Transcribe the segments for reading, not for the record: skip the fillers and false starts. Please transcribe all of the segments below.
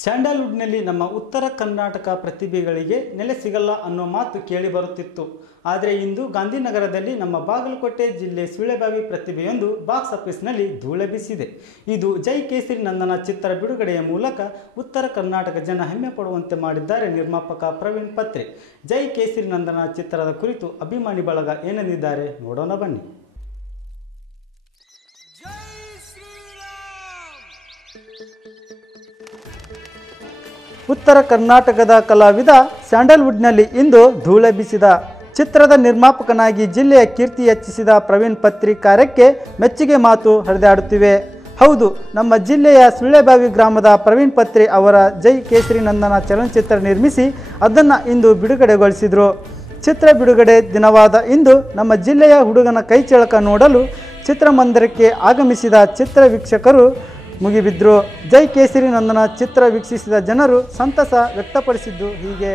ಸ್ಯಾಂಡಲ್ವುಡ್ನಲ್ಲಿ ನಮ್ಮ ಉತ್ತರ ಕರ್ನಾಟಕ ಪ್ರತಿಭೆಗಳಿಗೆ ನೆಲೆ ಸಿಗಲ್ಲ ಅನ್ನೋ ಮಾತು ಕೇಳಿ ಬರುತ್ತಿತ್ತು. ಆದರೆ ಇಂದು ಗಾಂಧಿನಗರದಲ್ಲಿ ನಮ್ಮ ಬಾಗಲಕೋಟೆ ಜಿಲ್ಲೆ ಸುಳೆಬಾವಿ ಪ್ರತಿಭೆಯೊಂದು ಬಾಕ್ಸ್ ಆಫೀಸ್ನಲ್ಲಿ ಧೂಳೆಬ್ಬಿಸಿದೆ. ಇದು ಜೈ ಕೇಸರಿ ನಂದನ ಚಿತ್ರ ಬಿಡುಗಡೆಯ ಮೂಲಕ ಉತ್ತರ ಕರ್ನಾಟಕ ಜನ ಹೆಮ್ಮೆ ಪಡುವಂತೆ ಮಾಡಿದ್ದಾರೆ ನಿರ್ಮಾಪಕ ಪ್ರವೀಣ್ ಪತ್ರೆ. ಜೈ ಕೇಸರಿ ನಂದನ ಚಿತ್ರದ ಕುರಿತು ಅಭಿಮಾನಿ ಬಳಗ ಏನೆಂದಿದ್ದಾರೆ ನೋಡೋಣ ಬನ್ನಿ. ಉತ್ತರ ಕರ್ನಾಟಕದ ಕಲಾವಿದ ಸ್ಯಾಂಡಲ್ವುಡ್ನಲ್ಲಿ ಇಂದು ಧೂಳೆಬ್ಬಿಸಿದ ಚಿತ್ರದ ನಿರ್ಮಾಪಕನಾಗಿ ಜಿಲ್ಲೆಯ ಕೀರ್ತಿ ಹೆಚ್ಚಿಸಿದ ಪ್ರವೀಣ್ ಪತ್ರಿ ಕಾರ್ಯಕ್ಕೆ ಮೆಚ್ಚುಗೆ ಮಾತು ಹರಿದಾಡುತ್ತಿವೆ. ಹೌದು, ನಮ್ಮ ಜಿಲ್ಲೆಯ ಸುಳೆಬಾವಿ ಗ್ರಾಮದ ಪ್ರವೀಣ್ ಪತ್ರಿ ಅವರ ಜೈ ಕೇಸರಿ ನಂದನ ಚಲನಚಿತ್ರ ನಿರ್ಮಿಸಿ ಅದನ್ನು ಇಂದು ಬಿಡುಗಡೆಗೊಳಿಸಿದರು. ಚಿತ್ರ ಬಿಡುಗಡೆ ದಿನವಾದ ಇಂದು ನಮ್ಮ ಜಿಲ್ಲೆಯ ಹುಡುಗನ ಕೈಚಳಕ ನೋಡಲು ಚಿತ್ರಮಂದಿರಕ್ಕೆ ಆಗಮಿಸಿದ ಚಿತ್ರ ವೀಕ್ಷಕರು ಮುಗಿಬಿದ್ರು. ಜೈ ಕೇಸರಿ ನಂದನ ಚಿತ್ರ ವೀಕ್ಷಿಸಿದ ಜನರು ಸಂತಸ ವ್ಯಕ್ತಪಡಿಸಿದ್ದು ಹೀಗೆ.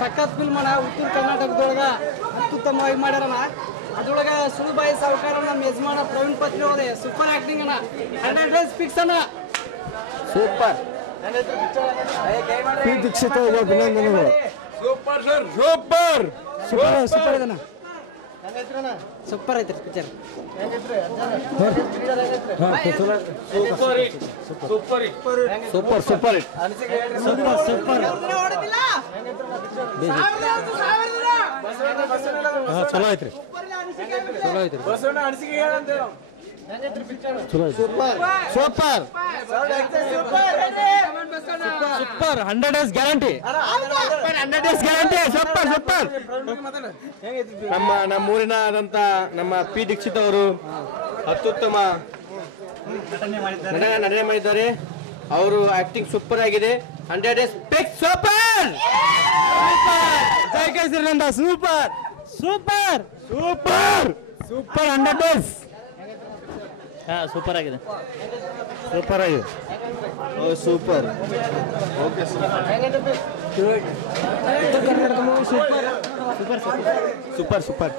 ಸಖತ್ ಫಿಲ್ಮ್ ಅಣ್ಣ. ಉತ್ತರ ಕರ್ನಾಟಕದೊಳಗ ಅತ್ಯುತ್ತಮವಾಗಿ ಮಾಡ್ಯಾರಣ್ಣ. ಅದ್ರೊಳಗ ಸುಳುಬಾಯಿ ಸಾವುಕಾರ ನಮ್ಮ ಯಜಮಾನ ಪ್ರವೀಣ್ ಪತ್ರಿ ಹೋದೆ ಸೂಪರ್ ಆಕ್ಟಿಂಗ್ ಅಣ್ಣ. 100 ಡೇಸ್ ಫಿಕ್ಸ್ ಅಣ್ಣ. ಸೂಪರ್ ದೀಕ್ಷಿತ ಅಭಿನಂದನೆಗಳು. Super sir, super super super ಇದನ್ನ ಸೂಪರ್ ಐತ್ರಿ picture. Super super super super ಚಲೋ ಐತ್ರಿ, ಚಲೋ ಐತ್ರಿ. Super super 100 days guarantee. 100 days guarantee. Super super. ನಮ್ಮೂರಿನ ಆದಂತ ನಮ್ಮ ಪಿ ದೀಕ್ಷಿತ್ ಅವರು ಅತ್ಯುತ್ತಮ ನಟನೆ ಮಾಡಿದ್ದಾರೆ. ಅವರು ಆಕ್ಟಿಂಗ್ ಸೂಪರ್ ಆಗಿದೆ. 100 days super. Jai Kesari Nanda super super super super 100 days. Super ಆಗಿದೆ, ಸೂಪರ್ ಆಗಿದೆ. Super. Okay super super super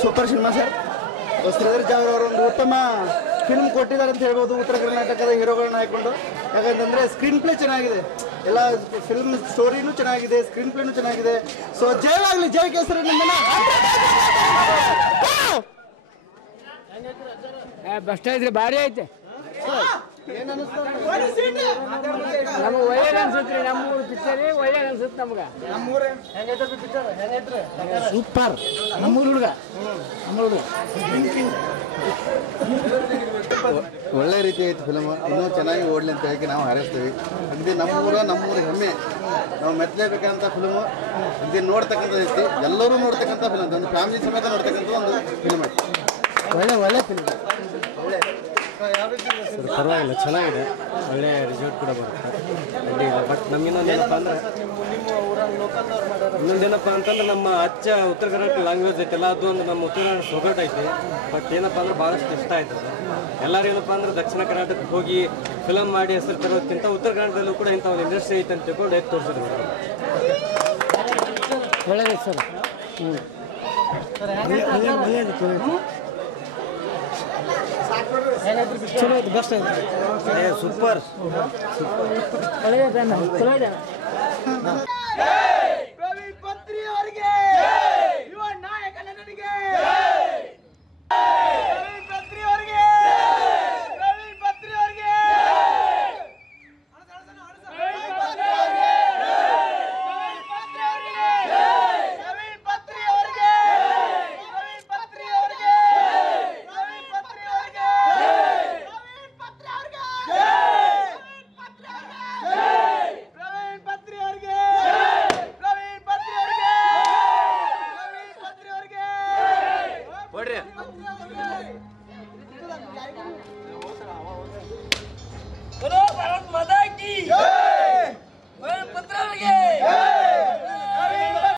super cinema sir. ವಸ್ತ್ರಧರ್ ಜಾವ್ ಅವರು ಒಂದು ಉತ್ತಮ ಫಿಲ್ಮ್ ಕೊಟ್ಟಿದ್ದಾರೆ ಅಂತ ಹೇಳ್ಬೋದು ಉತ್ತರ ಕರ್ನಾಟಕದ ಹೀರೋಗಳನ್ನ ಹಾಕೊಂಡು. ಯಾಕಂತಂದ್ರೆ ಸ್ಕ್ರೀನ್ ಪ್ಲೇ ಚೆನ್ನಾಗಿದೆ, ಎಲ್ಲ ಫಿಲ್ಮ್ ಸ್ಟೋರಿನೂ ಚೆನ್ನಾಗಿದೆ, ಸ್ಕ್ರೀನ್ ಪ್ಲೇನೂ ಚೆನ್ನಾಗಿದೆ. ಸೊ ಜಯವಾಗಲಿ ಜೈ ಕೇಸರಿ ನಂದನ. ಬೆಸ್ಟ್ ಐತ್ರಿ, ಭಾರಿ ಐತೆ. ನಮ್ಗೆ ಒಳ್ಳೆ ಅನ್ಸುತ್ತೆ. ನಮ್ಮೂರು ಪಿಕ್ಚರ್ ಒಳ್ಳೆ ಅನ್ಸುತ್ತೆ ನಮ್ಗೆ. ಸೂಪರ್. ನಮ್ಮೂರು ಹುಡುಗ ಒಳ್ಳೆ ರೀತಿ ಐತಿ ಫಿಲಮ್. ಇನ್ನೂ ಚೆನ್ನಾಗಿ ಓಡಲಿ ಅಂತ ಹೇಳಿ ನಾವು ಹಾರೈಸ್ತೀವಿ. ಅಗದಿ ನಮ್ಮೂರ ಹೆಮ್ಮೆ ನಾವು ಮೆಚ್ಚಲೇಬೇಕಂತ ಫಿಲಮು. ಅಗದಿ ನೋಡ್ತಕ್ಕಂಥದ್ದು ಐತಿ, ಎಲ್ಲರೂ ನೋಡ್ತಕ್ಕಂಥ ಫಿಲಮ್, ಒಂದು ಫ್ಯಾಮಿಲಿ ಸಮೇತ ನೋಡ್ತಕ್ಕಂಥ ಒಂದು ಫಿಲ್ಮ್ ಐತಿ. ಒಳ್ಳೆ ಫಿಲ್ಮ್. ಪರವಾಗಿಲ್ಲ, ಚೆನ್ನಾಗಿದೆ. ಒಳ್ಳೆ ರಿಸಲ್ಟ್ ಕೂಡ ಬರುತ್ತೆ, ಅಡ್ಡಿಲ್ಲ. ಬಟ್ ನಮಗಿನ್ನೊಂದೇನಪ್ಪ ಅಂತಂದ್ರೆ ನಮ್ಮ ಅಚ್ಚ ಉತ್ತರ ಕರ್ನಾಟಕ ಲ್ಯಾಂಗ್ವೇಜ್ ಐತೆಲ್ಲ, ಅದು ಒಂದು ನಮ್ಮ ಉತ್ತರ ಕನ್ನಡ ಸೊಗಟು ಐತಿ. ಬಟ್ ಏನಪ್ಪ ಅಂದ್ರೆ ಭಾಳಷ್ಟು ಇಷ್ಟ ಆಯ್ತು. ಎಲ್ಲರೂ ಏನಪ್ಪ ಅಂದ್ರೆ ದಕ್ಷಿಣ ಕರ್ನಾಟಕಕ್ಕೆ ಹೋಗಿ ಫಿಲಮ್ ಮಾಡಿ ಹೆಸರು ತರೋದಕ್ಕಿಂತ ಉತ್ತರ ಕನ್ನಡದಲ್ಲೂ ಕೂಡ ಇಂಥ ಒಂದು ಇಂಡಸ್ಟ್ರಿ ಐತೆ ಅಂತ ತಿಳ್ಕೊಂಡು ಎದ್ದು ತೋರಿಸಿದ್ರು. ಒಳ್ಳೆಯದು ಸರ್. ಚಲೋ ಐತಿ, ಬೆಸ್ಟ್ ಐತಿ. ಸೂಪರ್ ಒಳ್ಳೆಯದ ಚಲೋ ಇದೆ. ಪ್ರವೀಣ್ ಪತ್ರಿ ಅವರಿಗೆ ಯುವ ನಾಯಕ ನನಗೆ. ಪ್ರವೀಣ್ ಪತ್ರಿ ಅವರಿಗೆ, ಪ್ರವೀಣ್ ಪತ್ರಿ ಅವರಿಗೆ, ಪ್ರವೀಣ್ ಪತ್ರಿ ಅವರಿಗೆ, ಪ್ರವೀಣ್ ಪತ್ರಿ ಅವರಿಗೆ, ಪ್ರವೀಣ್ ಪತ್ರಿ ಅವರಿಗೆ, ಪ್ರವೀಣ್ ಪತ್ರಿ ಅವರಿಗೆ, ಪ್ರವೀಣ್ ಪತ್ರಿ ಅವರಿಗೆ, ಪ್ರವೀಣ್ ಪತ್ರಿ ಅವರಿಗೆ, ಪ್ರವೀಣ್ ಪತ್ರಿ ಅವರಿಗೆ, ಪ್ರವೀಣ್ ಪತ್ರಿ ಅವರಿಗೆ. ನೋಡ್ರಿ